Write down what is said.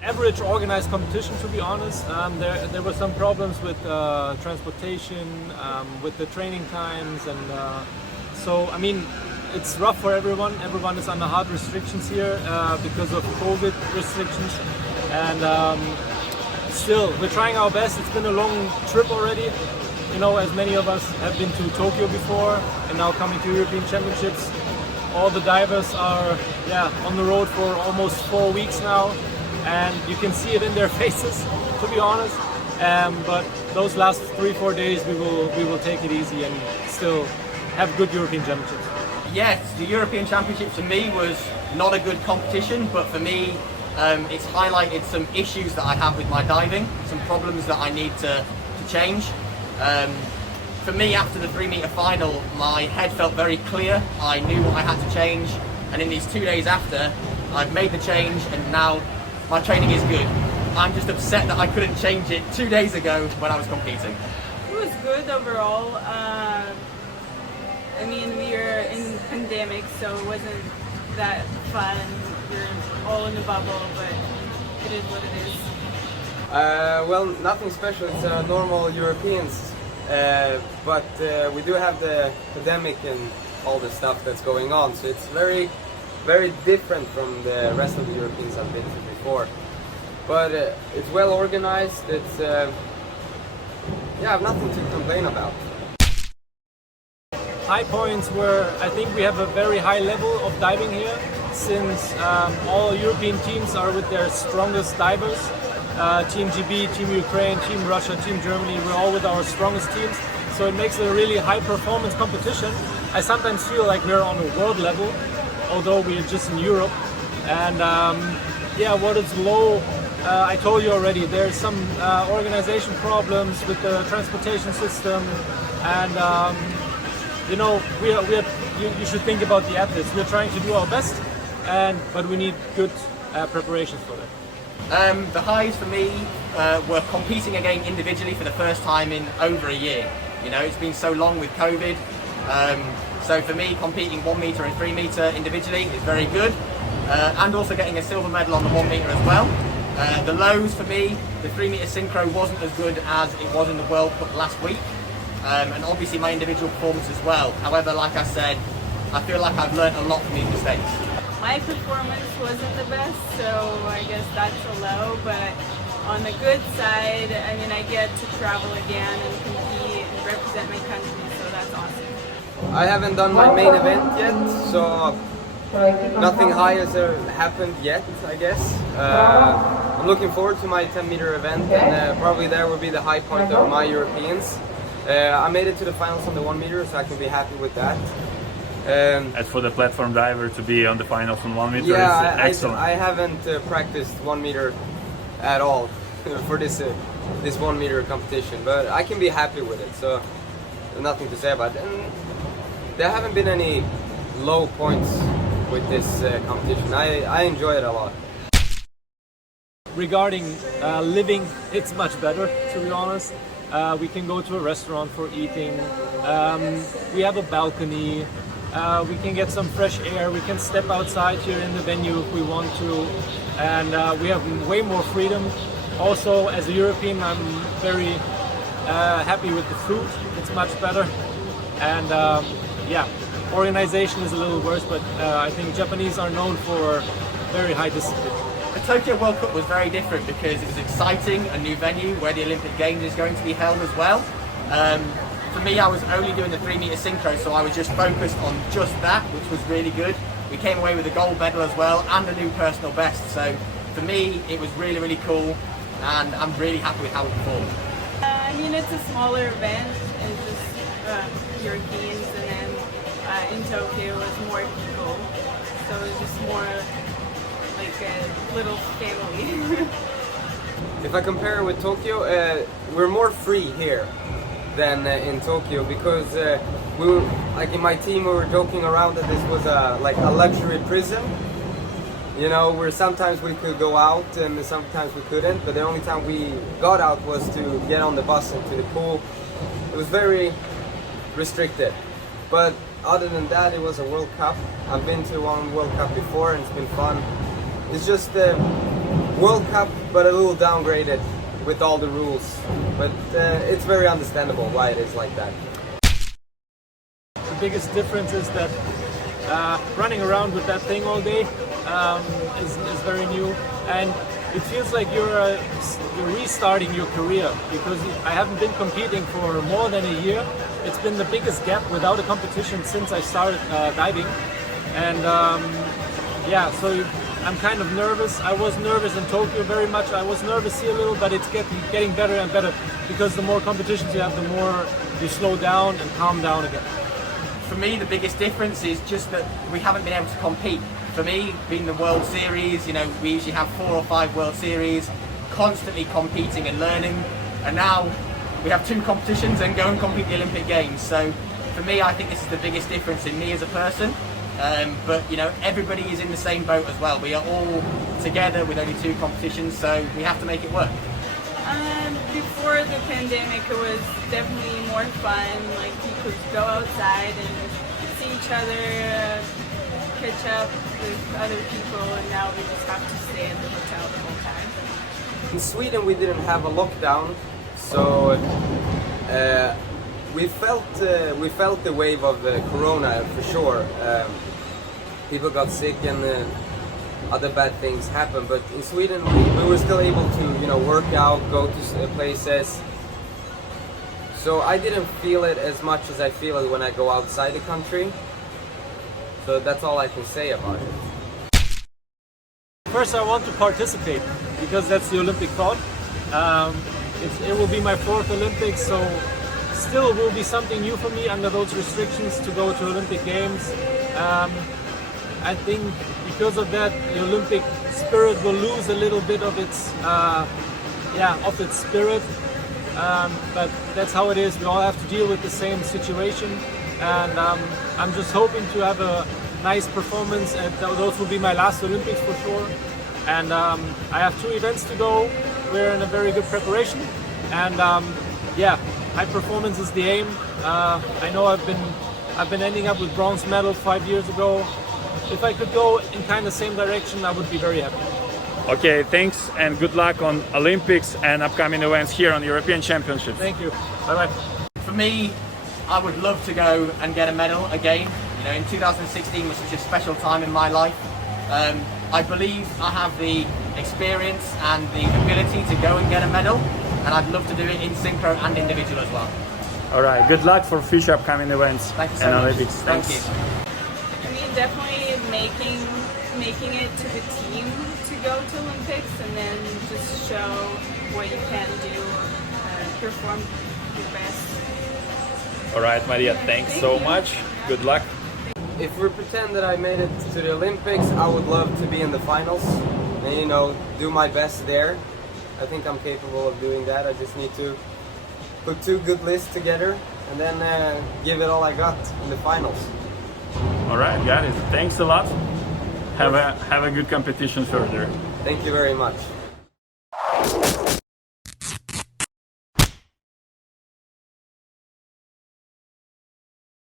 Average organized competition, to be honest. There were some problems with transportation, with the training times, and so I mean it's rough for everyone. Everyone is under hard restrictions here because of COVID restrictions, and still we're trying our best. It's been a long trip already. You know, as many of us have been to Tokyo before and now coming to European Championships. All the divers are on the road for almost 4 weeks now. And you can see it in their faces, to be honest. But those last 3-4 days, we will take it easy and still have good European Championships. Yes, the European Championships for me was not a good competition, but for me, it's highlighted some issues that I have with my diving, some problems that I need to change. For me, after the 3-meter final, my head felt very clear. I knew what I had to change, and in these 2 days after, I've made the change, and now my training is good. I'm just upset that I couldn't change it 2 days ago when I was competing. It was good overall. I mean, we were in pandemic, so it wasn't that fun. We were all in the bubble, but it is what it is. Well, nothing special. It's normal Europeans, but we do have the pandemic and all the stuff that's going on, so it's very different from the rest of the Europeans I've been to before. But it's well organized. It's I have nothing to complain about. High points were, I think we have a very high level of diving here, since all European teams are with their strongest divers. Team GB, Team Ukraine, Team Russia, Team Germany, we're all with our strongest teams. So it makes it a really high performance competition. I sometimes feel like we're on a world level, although we're just in Europe. And what is low, I told you already, there's some organization problems with the transportation system, and you know, you should think about the athletes. We're trying to do our best, but we need good preparations for that. The highs for me were competing again individually for the first time in over a year. You know, it's been so long with COVID. So for me, competing 1 meter and 3 meter individually is very good, and also getting a silver medal on the 1 meter as well. The lows for me, the 3 meter synchro wasn't as good as it was in the World Cup last week, and obviously my individual performance as well. However, like I said, I feel like I've learned a lot from these mistakes. My performance wasn't the best, so I guess that's a low, but on the good side, I mean, I get to travel again and compete and represent my country, so that's awesome. I haven't done my main event yet, so nothing high has happened yet, I guess. I'm looking forward to my 10-meter event, and probably there will be the high point of my Europeans. I made it to the finals on the 1 meter, so I can be happy with that. As for the platform diver, to be on the finals on 1 meter is excellent. I haven't practiced 1 meter at all for this 1 meter competition, but I can be happy with it, so nothing to say about it. And there haven't been any low points with this competition. I enjoy it a lot. Regarding living, it's much better, to be honest. We can go to a restaurant for eating. We have a balcony. We can get some fresh air. We can step outside here in the venue if we want to, and we have way more freedom. Also, as a European, I'm very happy with the food. It's much better, and organization is a little worse, but I think Japanese are known for very high discipline. The Tokyo World Cup was very different because it was exciting, a new venue where the Olympic Games is going to be held as well. For me, I was only doing the 3 meter synchro, so I was just focused on just that, which was really good. We came away with a gold medal as well and a new personal best. So for me, it was really, really cool, and I'm really happy with how we performed. I mean, it's a smaller event, and just Europeans, and then in Tokyo it was more people, so it was just more like a little family. If I compare it with Tokyo, we're more free here than in Tokyo, because we were, like in my team, we were joking around that this was like a luxury prison. You know, where sometimes we could go out and sometimes we couldn't, but the only time we got out was to get on the bus and to the pool. It was very restricted. But other than that, it was a World Cup. I've been to one World Cup before and it's been fun. It's just the World Cup, but a little downgraded with all the rules. But it's very understandable why it is like that. The biggest difference is that running around with that thing all day is very new, and it feels like you're restarting your career, because I haven't been competing for more than a year. It's been the biggest gap without a competition since I started diving, and yeah, so I'm kind of nervous. I was nervous in Tokyo very much. I was nervous here a little, but it's getting better and better, because the more competitions you have, the more you slow down and calm down again. For me, the biggest difference is just that we haven't been able to compete. For me, being the World Series, you know, we usually have 4 or 5 World Series, constantly competing and learning, and now we have 2 competitions and go and compete the Olympic Games. So for me, I think this is the biggest difference in me as a person. But you know, everybody is in the same boat as well. We are all together with only 2 competitions, so we have to make it work. Before the pandemic, it was definitely more fun. Like, you could go outside and see each other, catch up with other people, and now we just have to stay at the hotel the whole time. In Sweden, we didn't have a lockdown, so we felt the wave of the corona for sure. People got sick and other bad things happened, but in Sweden we were still able to, you know, work out, go to places. So I didn't feel it as much as I feel it when I go outside the country. So that's all I can say about it. First, I want to participate, because that's the Olympic thought. It will be my 4th Olympics, so still will be something new for me under those restrictions to go to Olympic Games. I think because of that, the Olympic spirit will lose a little bit of its spirit. But that's how it is. We all have to deal with the same situation, and I'm just hoping to have a nice performance, and those will be my last Olympics for sure. And I have 2 events to go. We're in a very good preparation, and yeah, high performance is the aim. I know I've been ending up with bronze medal 5 years ago. If I could go in kind of the same direction, I would be very happy. Okay, thanks and good luck on Olympics and upcoming events here on European Championships. Thank you. Bye-bye. For me, I would love to go and get a medal again. You know, in 2016 was such a special time in my life. I believe I have the experience and the ability to go and get a medal, and I'd love to do it in synchro and individual as well. All right, good luck for future upcoming events Thank you so and much. Olympics. Thank Thanks. you. I mean, definitely making it to the team to go to Olympics, and then just show what you can do, perform your best. All right, Maria, thanks so much. Good luck. If we pretend that I made it to the Olympics, I would love to be in the finals and, you know, do my best there. I think I'm capable of doing that. I just need to put 2 good lists together and then give it all I got in the finals. All right, got it. Thanks a lot. Have a good competition further. Thank you very much.